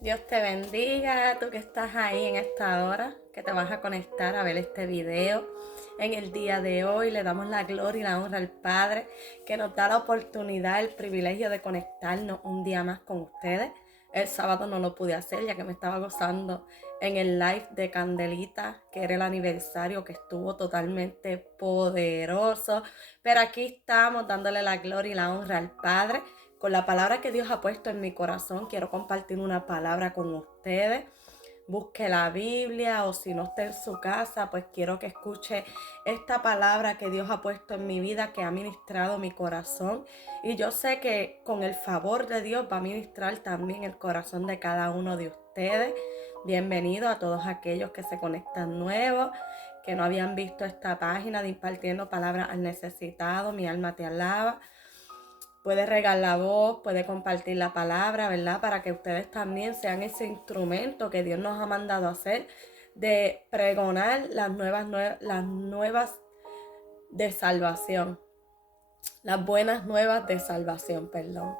Dios te bendiga, tú que estás ahí en esta hora, que te vas a conectar a ver este video. En el día de hoy le damos la gloria y la honra al Padre, que nos da la oportunidad, el privilegio de conectarnos un día más con ustedes. El sábado no lo pude hacer ya que me estaba gozando en el live de Candelita, que era el aniversario, que estuvo totalmente poderoso. Pero aquí estamos dándole la gloria y la honra al Padre. Con la palabra que Dios ha puesto en mi corazón, quiero compartir una palabra con ustedes. Busque la Biblia, o si no está en su casa, pues quiero que escuche esta palabra que Dios ha puesto en mi vida, que ha ministrado mi corazón. Y yo sé que con el favor de Dios va a ministrar también el corazón de cada uno de ustedes. Bienvenido a todos aquellos que se conectan nuevos, que no habían visto esta página de Impartiendo Palabras al Necesitado. Mi alma te alaba. Puede regar la voz, puede compartir la palabra, ¿verdad? Para que ustedes también sean ese instrumento que Dios nos ha mandado a hacer, de pregonar las nuevas de salvación. Las buenas nuevas de salvación, perdón.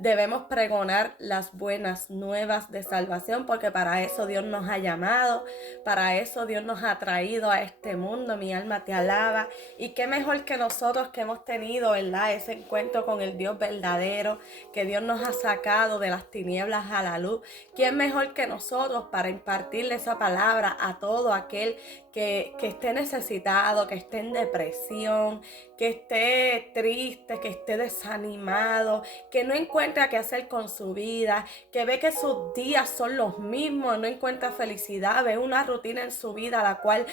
Debemos pregonar las buenas nuevas de salvación, porque para eso Dios nos ha llamado, para eso Dios nos ha traído a este mundo. Mi alma te alaba. Y qué mejor que nosotros, que hemos tenido, ¿verdad?, ese encuentro con el Dios verdadero, que Dios nos ha sacado de las tinieblas a la luz. ¿Quién mejor que nosotros para impartirle esa palabra a todo aquel que esté necesitado, que esté en depresión, que esté triste, que esté desanimado, que no encuentra qué hacer con su vida, que ve que sus días son los mismos, no encuentra felicidad, ve una rutina en su vida la cual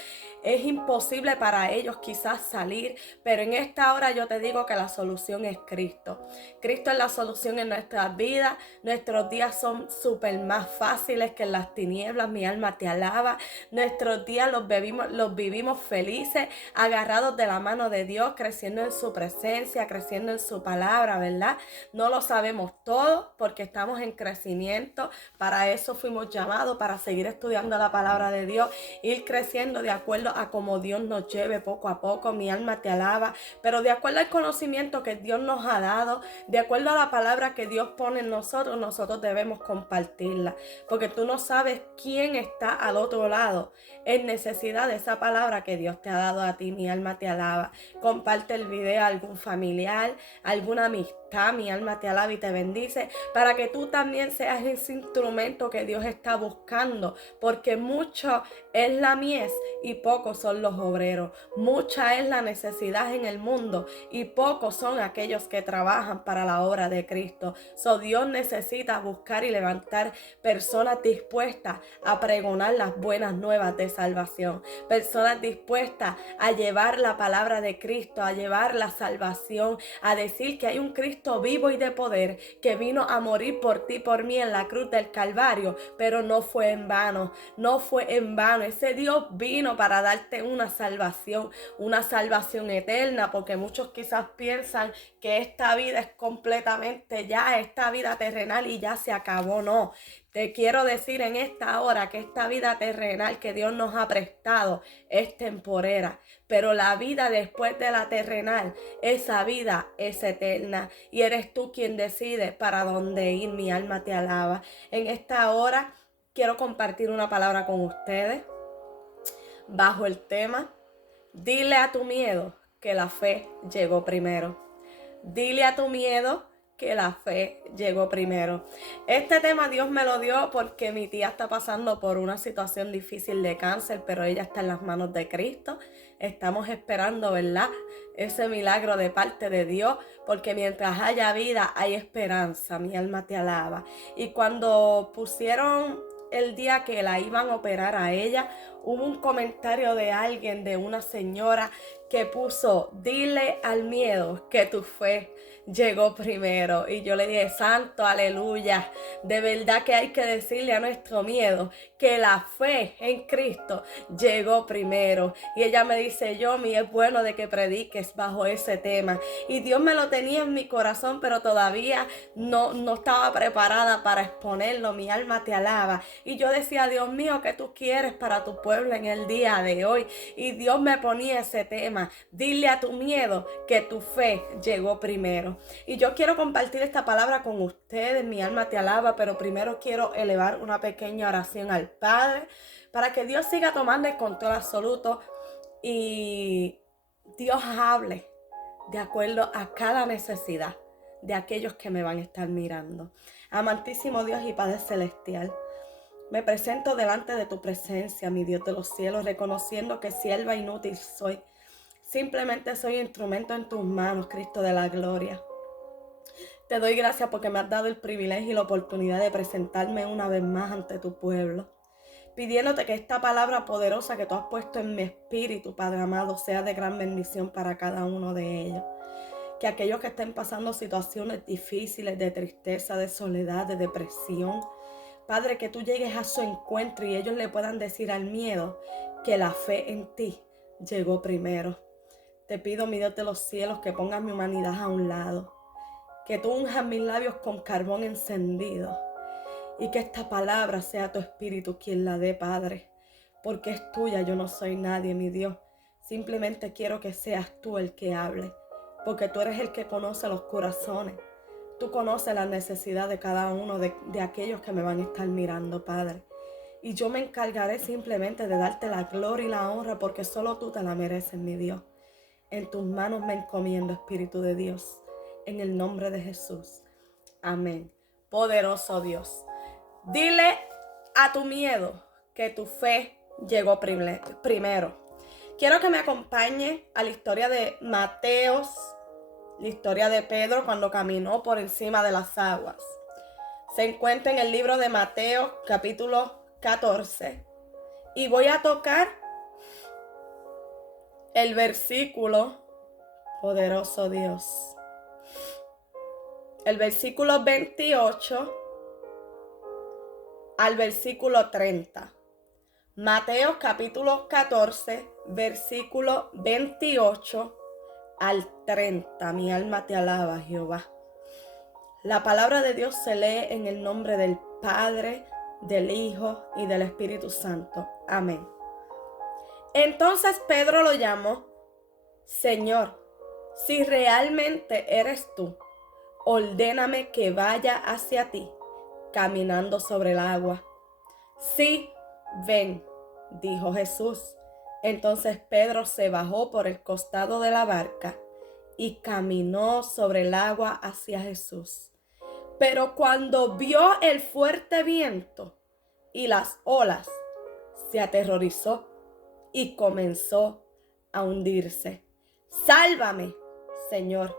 es imposible para ellos quizás salir? Pero en esta hora yo te digo que la solución es Cristo. Cristo es la solución en nuestras vidas. Nuestros días son súper más fáciles que en las tinieblas. Mi alma te alaba. Nuestros días los vivimos felices, agarrados de la mano de Dios, creciendo en su presencia, creciendo en su palabra, ¿verdad? No lo sabemos todo porque estamos en crecimiento. Para eso fuimos llamados, para seguir estudiando la palabra de Dios, ir creciendo de acuerdo a como Dios nos lleve poco a poco. Mi alma te alaba. Pero de acuerdo al conocimiento que Dios nos ha dado, de acuerdo a la palabra que Dios pone en nosotros, nosotros debemos compartirla. Porque tú no sabes quién está al otro lado en necesidad de esa palabra que Dios te ha dado a ti. Mi alma te alaba. Comparte el video a algún familiar, alguna amistad. Mi alma te alaba y te bendice, para que tú también seas ese instrumento que Dios está buscando, porque mucho es la mies y pocos son los obreros. Mucha es la necesidad en el mundo y pocos son aquellos que trabajan para la obra de Cristo. Dios necesita buscar y levantar personas dispuestas a pregonar las buenas nuevas de salvación, personas dispuestas a llevar la palabra de Cristo, a llevar la salvación, a decir que hay un Cristo vivo y de poder, que vino a morir por ti, por mí, en la cruz del Calvario, pero no fue en vano, no fue en vano. Ese Dios vino para darte una salvación eterna, porque muchos quizás piensan que esta vida es completamente ya, esta vida terrenal y ya se acabó. No, te quiero decir en esta hora que esta vida terrenal que Dios nos ha prestado es temporera, pero la vida después de la terrenal, esa vida es eterna, y eres tú quien decide para dónde ir. Mi alma te alaba. En esta hora quiero compartir una palabra con ustedes bajo el tema: dile a tu miedo que la fe llegó primero. Dile a tu miedo que la fe llegó primero. Este tema Dios me lo dio porque mi tía está pasando por una situación difícil de cáncer, pero ella está en las manos de Cristo. Estamos esperando, ¿verdad?, ese milagro de parte de Dios, porque mientras haya vida hay esperanza. Mi alma te alaba. Y cuando pusieron el día que la iban a operar a ella, hubo un comentario de alguien, de una señora, que puso: dile al miedo que tu fe llegó primero. Y yo le dije: santo, aleluya. De verdad que hay que decirle a nuestro miedo que la fe en Cristo llegó primero. Y ella me dice: Yomi, es bueno de que prediques bajo ese tema. Y Dios me lo tenía en mi corazón, pero todavía no estaba preparada para exponerlo. Mi alma te alaba. Y yo decía: Dios mío, ¿qué tú quieres para tu pueblo en el día de hoy? Y Dios me ponía ese tema: dile a tu miedo que tu fe llegó primero. Y yo quiero compartir esta palabra con ustedes. Mi alma te alaba, pero primero quiero elevar una pequeña oración al Padre para que Dios siga tomando el control absoluto y Dios hable de acuerdo a cada necesidad de aquellos que me van a estar mirando. Amantísimo Dios y Padre Celestial, me presento delante de tu presencia, mi Dios de los cielos, reconociendo que sierva inútil soy. Simplemente soy instrumento en tus manos, Cristo de la gloria. Te doy gracias porque me has dado el privilegio y la oportunidad de presentarme una vez más ante tu pueblo, pidiéndote que esta palabra poderosa que tú has puesto en mi espíritu, Padre amado, sea de gran bendición para cada uno de ellos. Que aquellos que estén pasando situaciones difíciles, de tristeza, de soledad, de depresión, Padre, que tú llegues a su encuentro y ellos le puedan decir al miedo que la fe en ti llegó primero. Te pido, mi Dios de los cielos, que pongas mi humanidad a un lado, que tú unjas mis labios con carbón encendido y que esta palabra sea tu espíritu quien la dé, Padre, porque es tuya, yo no soy nadie, mi Dios. Simplemente quiero que seas tú el que hable, porque tú eres el que conoce los corazones. Tú conoces la necesidad de cada uno de aquellos que me van a estar mirando, Padre. Y yo me encargaré simplemente de darte la gloria y la honra, porque solo tú te la mereces, mi Dios. En tus manos me encomiendo, Espíritu de Dios, en el nombre de Jesús. Amén. Poderoso Dios, dile a tu miedo que tu fe llegó primero. Quiero que me acompañe a la historia de Mateos, la historia de Pedro cuando caminó por encima de las aguas. Se encuentra en el libro de Mateo, capítulo 14. Y voy a tocar el versículo, poderoso Dios, el versículo 28 al versículo 30. Mateo capítulo 14, versículo 28 al 30. Mi alma te alaba, Jehová. La palabra de Dios se lee en el nombre del Padre, del Hijo y del Espíritu Santo. Amén. Entonces Pedro lo llamó: Señor, si realmente eres tú, ordéname que vaya hacia ti, caminando sobre el agua. Sí, ven, dijo Jesús. Entonces Pedro se bajó por el costado de la barca y caminó sobre el agua hacia Jesús. Pero cuando vio el fuerte viento y las olas, se aterrorizó y comenzó a hundirse. ¡Sálvame, Señor!,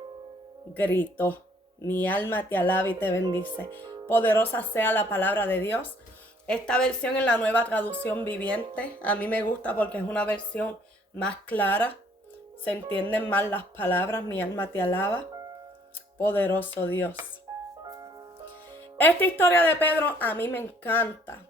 gritó. Mi alma te alaba y te bendice. Poderosa sea la palabra de Dios. Esta versión es la Nueva Traducción Viviente. A mí me gusta porque es una versión más clara. Se entienden más las palabras. Mi alma te alaba. Poderoso Dios. Esta historia de Pedro a mí me encanta.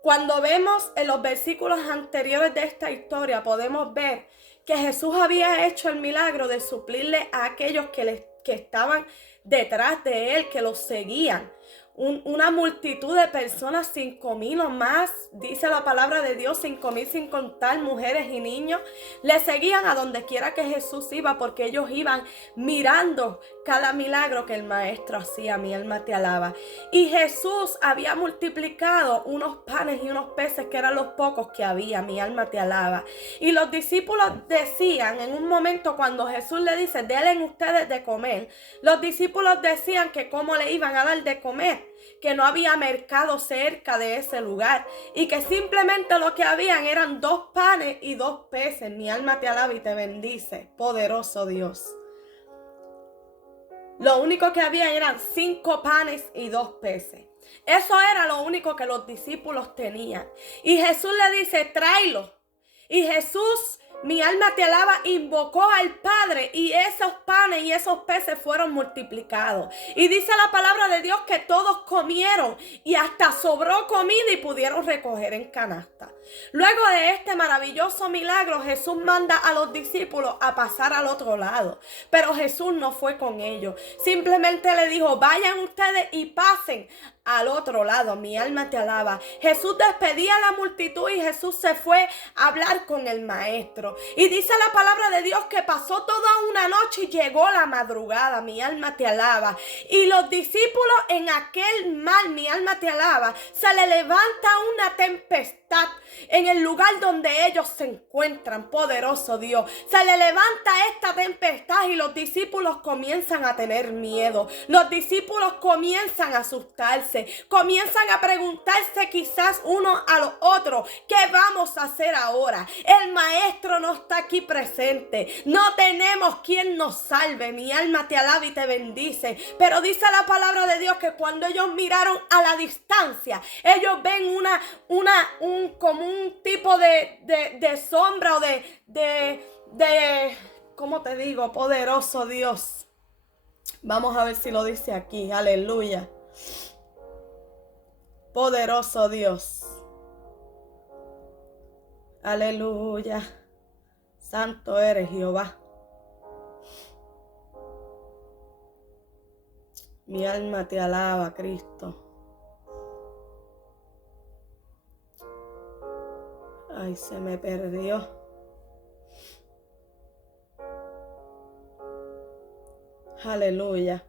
Cuando vemos en los versículos anteriores de esta historia, podemos ver que Jesús había hecho el milagro de suplirle a aquellos que estaban detrás de él, que los seguían. Una multitud de personas, 5,000 o más, dice la palabra de Dios, 5,000 sin contar mujeres y niños, le seguían a donde quiera que Jesús iba, porque ellos iban mirando cada milagro que el maestro hacía. Mi alma te alaba. Y Jesús había multiplicado unos panes y unos peces que eran los pocos que había. Mi alma te alaba. Y los discípulos decían, en un momento cuando Jesús le dice: denle ustedes de comer, los discípulos decían que cómo le iban a dar de comer, que no había mercado cerca de ese lugar y que simplemente lo que habían eran 2 panes y 2 peces. Mi alma te alaba y te bendice, poderoso Dios. Lo único que había eran 5 panes y 2 peces. Eso era lo único que los discípulos tenían. Y Jesús le dice: tráelo. Y Jesús, mi alma te alaba, invocó al Padre y esos panes y esos peces fueron multiplicados. Y dice la palabra de Dios que todos comieron y hasta sobró comida y pudieron recoger en canasta. Luego de este maravilloso milagro, Jesús manda a los discípulos a pasar al otro lado. Pero Jesús no fue con ellos. Simplemente le dijo: vayan ustedes y pasen al otro lado. Mi alma te alaba. Jesús despedía a la multitud y Jesús se fue a hablar con el maestro. maestro. Y dice la palabra de Dios que pasó toda una noche y llegó la madrugada. Mi alma te alaba. Y los discípulos en aquel mar, mi alma te alaba, se le levanta una tempestad en el lugar donde ellos se encuentran. Poderoso Dios. Se le levanta esta tempestad y los discípulos comienzan a tener miedo. Los discípulos comienzan a asustarse. Comienzan a preguntarse quizás uno a los otros, ¿qué vamos a hacer ahora? El maestro no está aquí presente. No tenemos quien nos salve. Mi alma te alaba y te bendice. Pero dice la palabra de Dios que cuando ellos miraron a la distancia, ellos ven como un tipo de sombra o ¿cómo te digo? Poderoso Dios. Vamos a ver si lo dice aquí. Aleluya. Poderoso Dios. Aleluya. Santo eres Jehová. Mi alma te alaba, Cristo. Ay, se me perdió. Aleluya.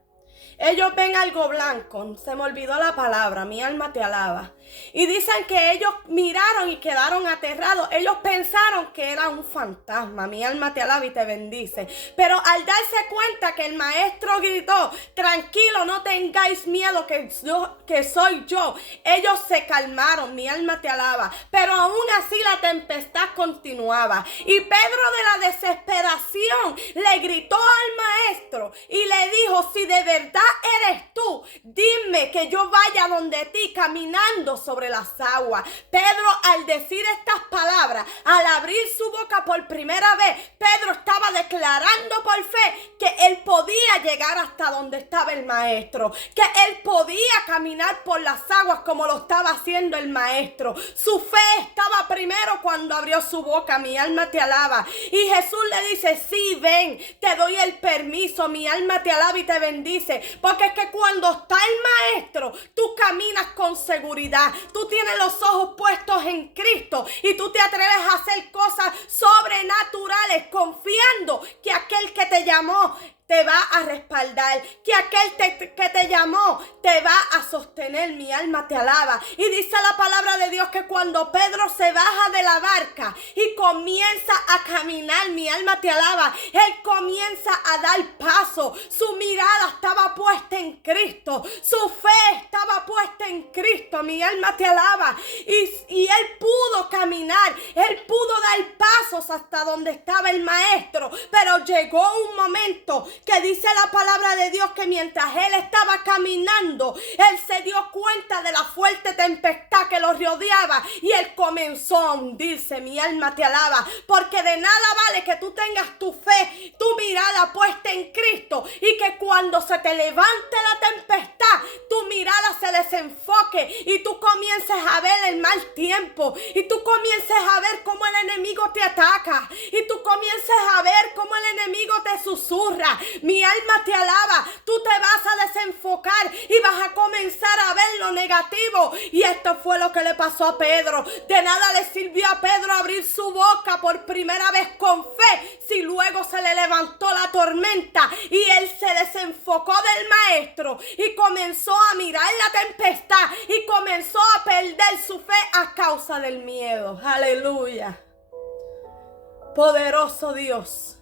Ellos ven algo blanco, se me olvidó la palabra, mi alma te alaba. Y dicen que ellos miraron y quedaron aterrados. Ellos pensaron que era un fantasma. Mi alma te alaba y te bendice. Pero al darse cuenta que el maestro gritó, tranquilo, no tengáis miedo que soy yo, ellos se calmaron. Mi alma te alaba. Pero aún así la tempestad continuaba. Y Pedro de la desesperación le gritó al maestro y le dijo, si de verdad eres tú, dime que yo vaya donde ti caminando sobre las aguas. Pedro, al decir estas palabras, al abrir su boca por primera vez, Pedro estaba declarando por fe que él podía llegar hasta donde estaba el maestro, que él podía caminar por las aguas como lo estaba haciendo el maestro. Su fe estaba primero cuando abrió su boca. Mi alma te alaba. Y Jesús le dice, sí, ven, te doy el permiso. Mi alma te alaba y te bendice, porque es que cuando está el maestro, tú caminas con seguridad. Tú tienes los ojos puestos en Cristo y tú te atreves a hacer cosas sobrenaturales confiando que aquel que te llamó te va a respaldar, que aquel que te llamó te va a sostener. Mi alma te alaba. Y dice la palabra de Dios que cuando Pedro se baja de la barca y comienza a caminar, mi alma te alaba, él comienza a dar paso. Su mirada estaba puesta en Cristo, su fe estaba puesta en Cristo. Mi alma te alaba. Y él pudo caminar, él pudo dar pasos hasta donde estaba el maestro. Pero llegó un momento que dice la palabra de Dios que mientras él estaba caminando, él se dio cuenta de la fuerte tempestad que lo rodeaba y él comenzó a hundirse. Mi alma te alaba, porque de nada vale que tú tengas tu fe, tu mirada puesta en Cristo y que cuando se te levante la tempestad, tu mirada se desenfoque y tú comiences a ver el mal tiempo y tú comiences a ver cómo el enemigo te ataca y tú comiences a ver cómo el enemigo te susurra. Mi alma te alaba. Tú te vas a desenfocar y vas a comenzar a ver lo negativo. Y esto fue lo que le pasó a Pedro. De nada le sirvió a Pedro abrir su boca por primera vez con fe si luego se le levantó la tormenta y él se desenfocó del maestro y comenzó a mirar la tempestad y comenzó a perder su fe a causa del miedo. Aleluya. Poderoso Dios.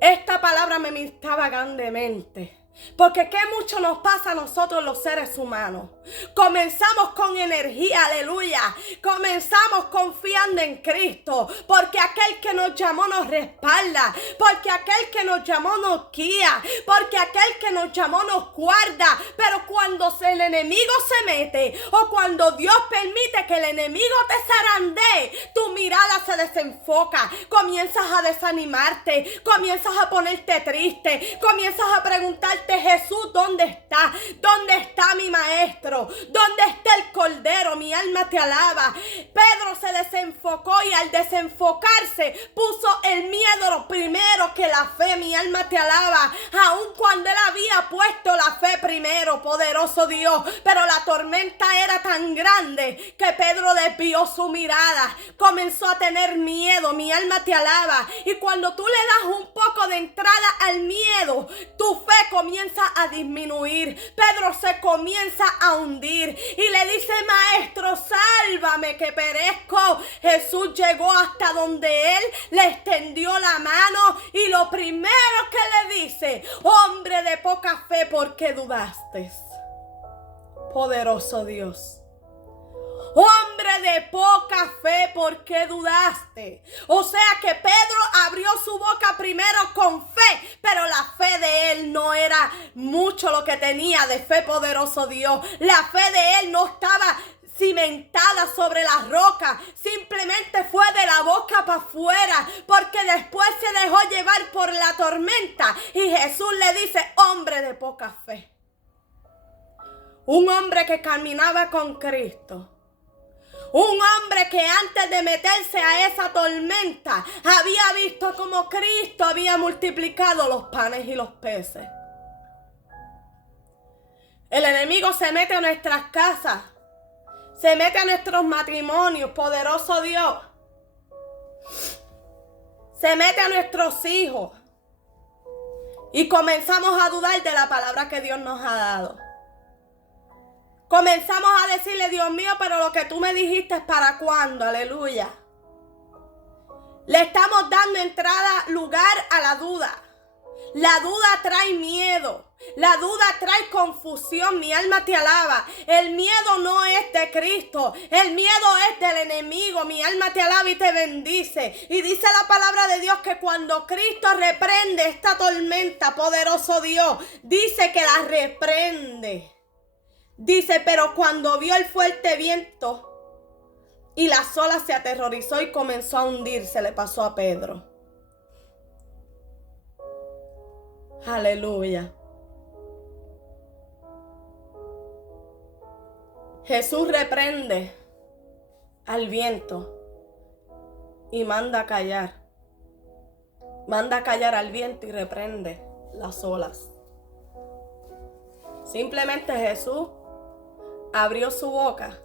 Esta palabra me ministraba grandemente. Porque qué mucho nos pasa a nosotros los seres humanos. Comenzamos con energía, aleluya. Comenzamos confiando en Cristo. Porque aquel que nos llamó nos respalda. Porque aquel que nos llamó nos guía. Porque aquel que nos llamó nos guarda. Pero cuando el enemigo se mete o cuando Dios permite que el enemigo te zarandee, tu mirada se desenfoca. Comienzas a desanimarte. Comienzas a ponerte triste. Comienzas a preguntarte, Jesús, ¿dónde está? ¿Dónde está mi maestro? ¿Dónde está el cordero? Mi alma te alaba. Pedro se desenfocó y al desenfocarse puso el miedo lo primero que la fe, mi alma te alaba. Aun cuando él había puesto la fe primero, poderoso Dios, pero la tormenta era tan grande que Pedro desvió su mirada, comenzó a tener miedo, mi alma te alaba. Y cuando tú le das un poco de entrada al miedo, tu fe comienza a disminuir. Pedro se comienza a hundir y le dice: maestro, sálvame que perezco. Jesús llegó hasta donde él, le extendió la mano y lo primero que le dice: hombre de poca fe, ¿por qué dudaste? Poderoso Dios. Hombre de poca fe, ¿por qué dudaste? O sea que Pedro abrió su boca primero con fe, pero la fe de él no era mucho lo que tenía de fe, poderoso Dios. La fe de él no estaba cimentada sobre la roca, simplemente fue de la boca para afuera, porque después se dejó llevar por la tormenta y Jesús le dice: hombre de poca fe. Un hombre que caminaba con Cristo. Un hombre que antes de meterse a esa tormenta había visto cómo Cristo había multiplicado los panes y los peces. El enemigo se mete a nuestras casas, se mete a nuestros matrimonios, poderoso Dios. Se mete a nuestros hijos y comenzamos a dudar de la palabra que Dios nos ha dado. Comenzamos a decirle: Dios mío, pero lo que tú me dijiste es para cuándo, aleluya. Le estamos dando lugar a la duda. La duda trae miedo. La duda trae confusión, mi alma te alaba. El miedo no es de Cristo, el miedo es del enemigo, mi alma te alaba y te bendice. Y dice la palabra de Dios que cuando Cristo reprende esta tormenta, poderoso Dios, dice que la reprende. Dice: pero cuando vio el fuerte viento y las olas, se aterrorizó y comenzó a hundirse. Le pasó a Pedro. Aleluya. Jesús reprende al viento y manda a callar. Manda a callar al viento y reprende las olas. Simplemente Jesús abrió su boca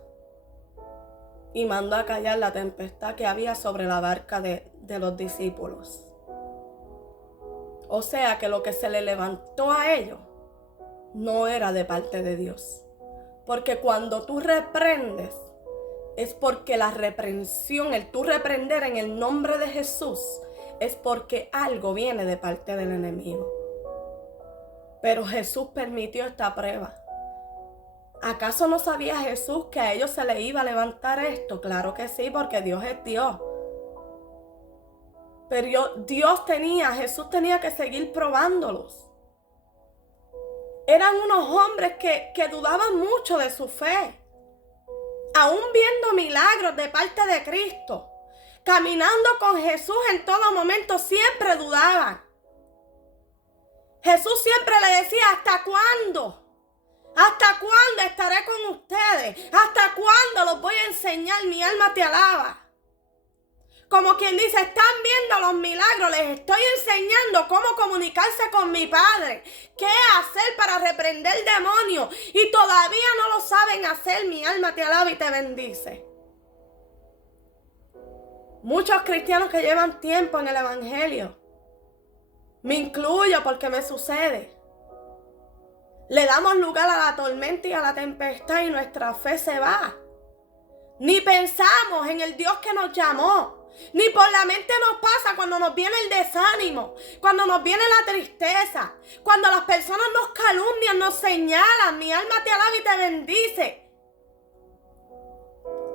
y mandó a callar la tempestad que había sobre la barca de los discípulos. O sea que lo que se le levantó a ellos no era de parte de Dios. Porque cuando tú reprendes, es porque la reprensión, el tú reprender en el nombre de Jesús, es porque algo viene de parte del enemigo. Pero Jesús permitió esta prueba. ¿Acaso no sabía Jesús que a ellos se les iba a levantar esto? Claro que sí, porque Dios es Dios. Pero Jesús tenía que seguir probándolos. Eran unos hombres que dudaban mucho de su fe. Aún viendo milagros de parte de Cristo, caminando con Jesús en todo momento, siempre dudaban. Jesús siempre le decía: ¿hasta cuándo? ¿Hasta cuándo estaré con ustedes? ¿Hasta cuándo los voy a enseñar? Mi alma te alaba. Como quien dice: están viendo los milagros, les estoy enseñando cómo comunicarse con mi Padre, qué hacer para reprender demonios, y todavía no lo saben hacer. Mi alma te alaba y te bendice. Muchos cristianos que llevan tiempo en el evangelio, me incluyo porque me sucede, le damos lugar a la tormenta y a la tempestad y nuestra fe se va. Ni pensamos en el Dios que nos llamó. Ni por la mente nos pasa cuando nos viene el desánimo, cuando nos viene la tristeza, cuando las personas nos calumnian, nos señalan. Mi alma te alaba y te bendice.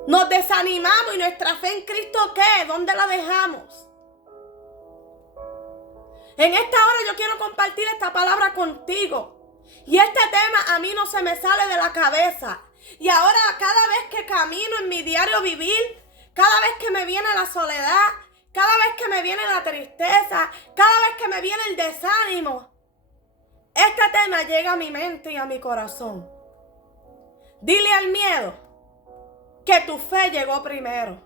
Nos desanimamos y nuestra fe en Cristo, ¿qué? ¿Dónde la dejamos? En esta hora yo quiero compartir esta palabra contigo. Y este tema a mí no se me sale de la cabeza. Y ahora cada vez que camino en mi diario vivir, cada vez que me viene la soledad, cada vez que me viene la tristeza, cada vez que me viene el desánimo, este tema llega a mi mente y a mi corazón. Dile al miedo que tu fe llegó primero.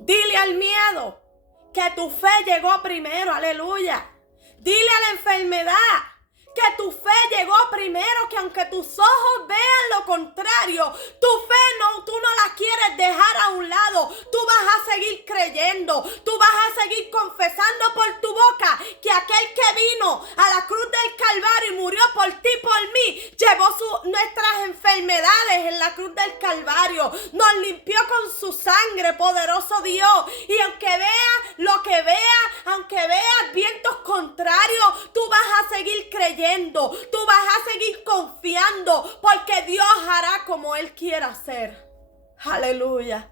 Dile al miedo que tu fe llegó primero, aleluya. Dile a la enfermedad que tu fe llegó primero, que aunque tus ojos vean lo contrario, tu fe tú no la quieres dejar a un lado. Tú vas a seguir creyendo, tú vas a seguir confesando por tu boca que aquel que vino a la cruz del Calvario y murió por ti y por mí, llevó nuestras enfermedades en la cruz del Calvario, nos limpió con su sangre, poderoso Dios. Y aunque veas lo que veas, aunque veas vientos contrarios, tú vas a seguir creyendo. Tú vas a seguir confiando, porque Dios hará como Él quiera hacer. Aleluya.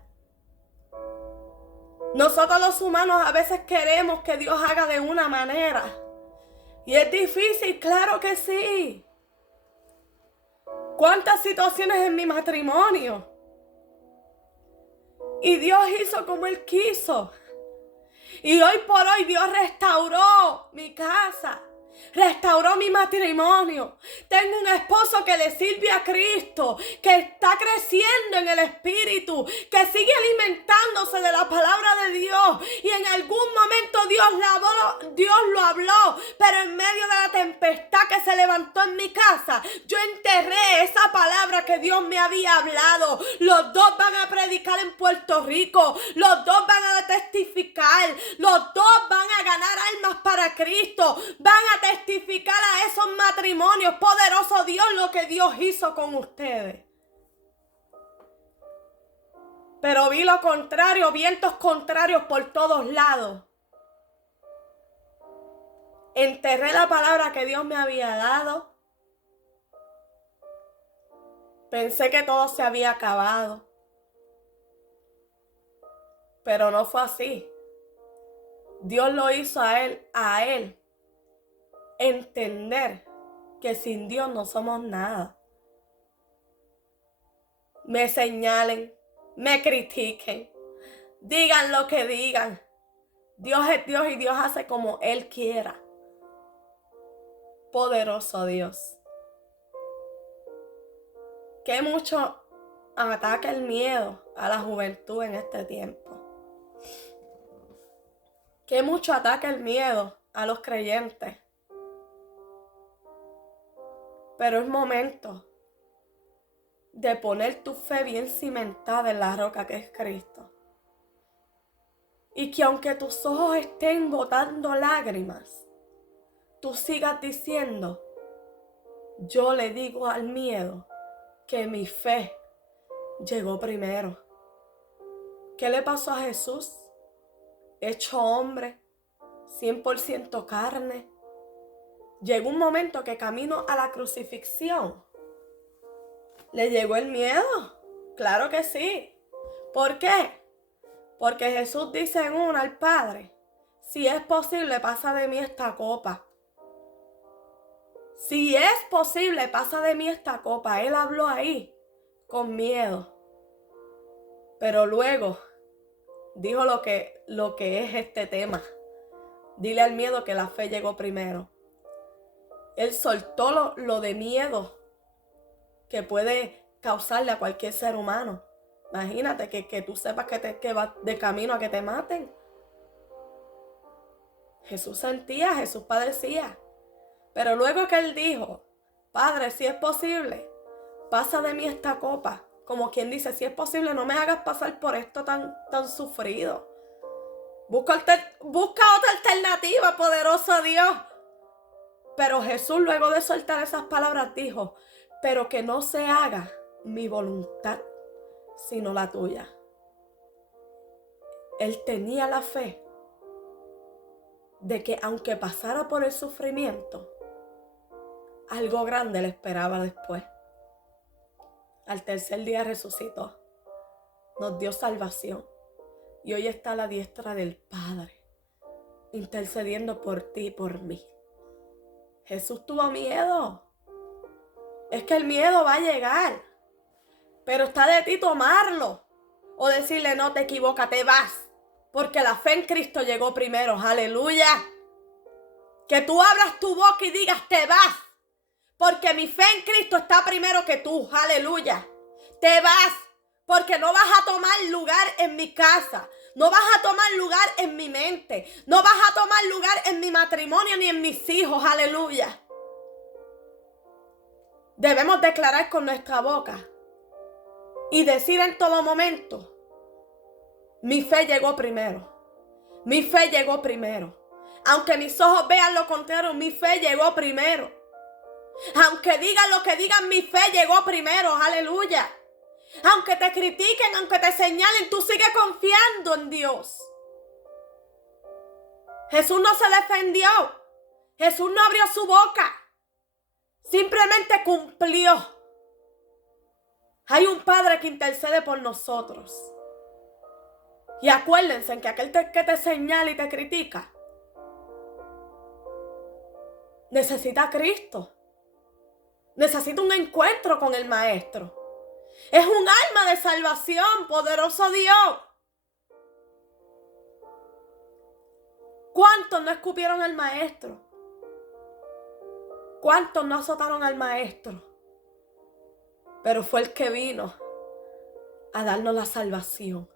Nosotros los humanos a veces queremos que Dios haga de una manera. Y es difícil, claro que sí. ¿Cuántas situaciones en mi matrimonio? Y Dios hizo como Él quiso. Y hoy por hoy Dios restauró mi casa. Restauró mi matrimonio. Tengo un esposo que le sirve a Cristo, que está creciendo en el Espíritu, que sigue alimentándose de la palabra de Dios. Y en algún momento Dios lo habló, pero en medio de la tempestad que se levantó en mi casa, yo enterré esa palabra que Dios me había hablado. Los dos van a predicar en Puerto Rico, los dos van a testificar, los dos van a ganar almas para Cristo, van a testificar a esos matrimonios. Poderoso Dios, lo que Dios hizo con ustedes. Pero vi lo contrario, vientos contrarios por todos lados. Enterré la palabra que Dios me había dado. Pensé que todo se había acabado. Pero no fue así. Dios lo hizo a él entender que sin Dios no somos nada. Me señalen, me critiquen, digan lo que digan. Dios es Dios y Dios hace como Él quiera. Poderoso Dios. Que mucho ataca el miedo a la juventud en este tiempo. Que mucho ataca el miedo a los creyentes. Pero es momento de poner tu fe bien cimentada en la roca que es Cristo. Y que aunque tus ojos estén botando lágrimas, tú sigas diciendo: yo le digo al miedo que mi fe llegó primero. ¿Qué le pasó a Jesús? Hecho hombre, 100% carne. Llegó un momento que camino a la crucifixión le llegó el miedo. Claro que sí. ¿Por qué? Porque Jesús dice en una al Padre: si es posible, pasa de mí esta copa. Si es posible, pasa de mí esta copa. Él habló ahí con miedo. Pero luego dijo lo que es este tema. Dile al miedo que la fe llegó primero. Él soltó lo de miedo que puede causarle a cualquier ser humano. Imagínate que tú sepas que vas de camino a que te maten. Jesús sentía, Jesús padecía. Pero luego que Él dijo: Padre, si es posible, pasa de mí esta copa. Como quien dice: si es posible, no me hagas pasar por esto tan sufrido. Busca otra alternativa, poderoso Dios. Pero Jesús, luego de soltar esas palabras, dijo: pero que no se haga mi voluntad, sino la tuya. Él tenía la fe de que aunque pasara por el sufrimiento, algo grande le esperaba después. Al tercer día resucitó, nos dio salvación y hoy está a la diestra del Padre, intercediendo por ti y por mí. Jesús tuvo miedo. Es que el miedo va a llegar, pero está de ti tomarlo o decirle: no, te equivocas, te vas, porque la fe en Cristo llegó primero. Aleluya. Que tú abras tu boca y digas: te vas, porque mi fe en Cristo está primero que tú. Aleluya. Te vas, Porque no vas a tomar lugar en mi casa. No vas a tomar lugar en mi mente. No vas a tomar lugar en mi matrimonio ni en mis hijos. Aleluya. Debemos declarar con nuestra boca y decir en todo momento: mi fe llegó primero. Mi fe llegó primero. Aunque mis ojos vean lo contrario, mi fe llegó primero. Aunque digan lo que digan, mi fe llegó primero. Aleluya. Aunque te critiquen, aunque te señalen, tú sigues confiando en Dios. Jesús no se defendió. Jesús no abrió su boca. Simplemente cumplió. Hay un Padre que intercede por nosotros. Y acuérdense que aquel que te señala y te critica necesita a Cristo. Necesita un encuentro con el Maestro. Es un alma de salvación, poderoso Dios. ¿Cuántos no escupieron al Maestro? ¿Cuántos no azotaron al Maestro? Pero fue el que vino a darnos la salvación.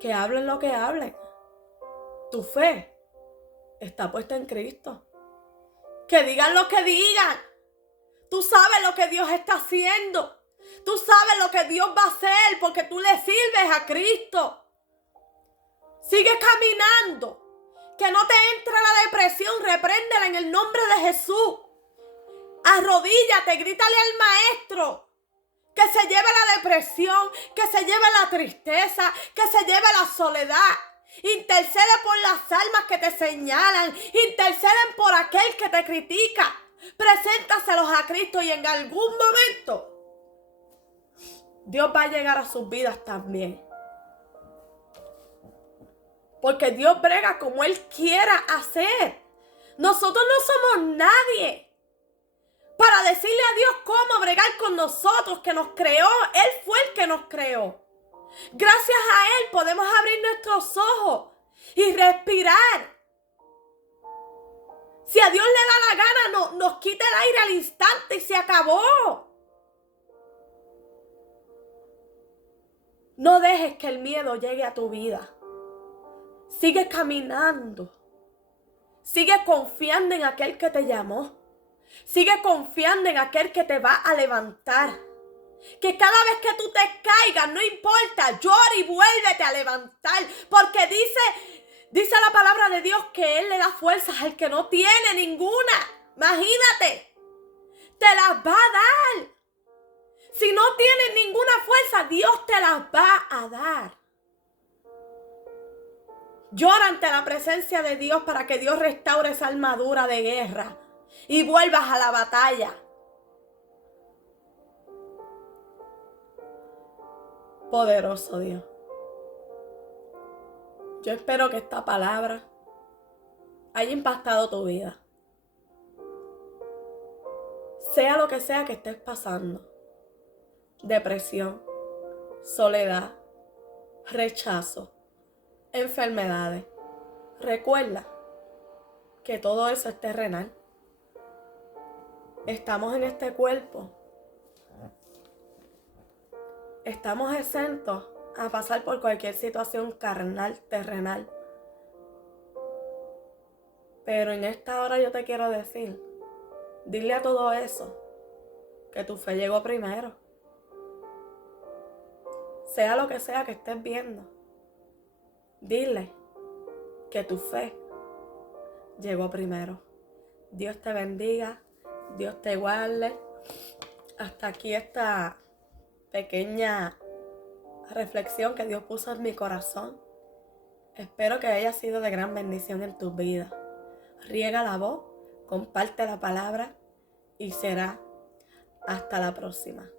Que hablen lo que hablen. Tu fe está puesta en Cristo. Que digan lo que digan. Tú sabes lo que Dios está haciendo. Tú sabes lo que Dios va a hacer porque tú le sirves a Cristo. Sigue caminando. Que no te entre la depresión. Repréndela en el nombre de Jesús. Arrodíllate, grítale al Maestro. Que se lleve la depresión, que se lleve la tristeza, que se lleve la soledad. Intercede por las almas que te señalan. Interceden por aquel que te critica. Preséntaselos a Cristo y en algún momento Dios va a llegar a sus vidas también. Porque Dios brega como Él quiera hacer. Nosotros no somos nadie para decirle a Dios cómo bregar con nosotros, que nos creó. Él fue el que nos creó. Gracias a Él podemos abrir nuestros ojos y respirar. Si a Dios le da la gana, nos quita el aire al instante y se acabó. No dejes que el miedo llegue a tu vida. Sigue caminando. Sigue confiando en aquel que te llamó. Sigue confiando en aquel que te va a levantar. Que cada vez que tú te caigas, no importa, llora y vuélvete a levantar. Porque dice la palabra de Dios que Él le da fuerzas al que no tiene ninguna. Imagínate, te las va a dar. Si no tienes ninguna fuerza, Dios te las va a dar. Llora ante la presencia de Dios para que Dios restaure esa armadura de guerra y vuelvas a la batalla. Poderoso Dios. Yo espero que esta palabra haya impactado tu vida. Sea lo que sea que estés pasando. Depresión, soledad, rechazo, enfermedades. Recuerda que todo eso es terrenal. Estamos en este cuerpo. Estamos exentos a pasar por cualquier situación carnal, terrenal. Pero en esta hora yo te quiero decir, dile a todo eso que tu fe llegó primero. Sea lo que sea que estés viendo, dile que tu fe llegó primero. Dios te bendiga, Dios te guarde. Hasta aquí esta pequeña reflexión que Dios puso en mi corazón. Espero que haya sido de gran bendición en tu vida. Riega la voz, comparte la palabra y será hasta la próxima.